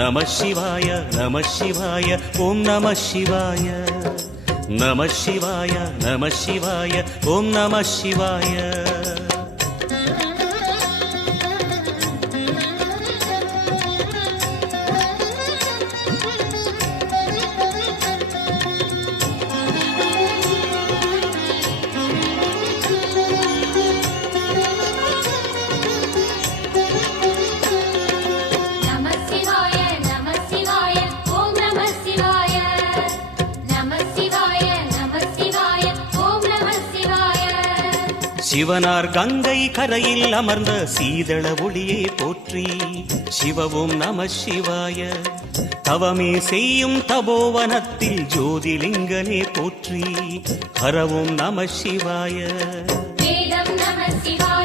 நம சிவாய நம சிவாய ஓம் நம சிவாய நம சிவாய நம சிவாய ஓம் நம சிவாய சிவனார் கங்கை கரையில் அமர்ந்த சீதள ஒளியே போற்றி சிவவும் நம சிவாய தவமே செய்யும் தபோவனத்தில் ஜோதிலிங்கனே போற்றி ஹரவும் நம சிவாய வேதம் நம சிவாய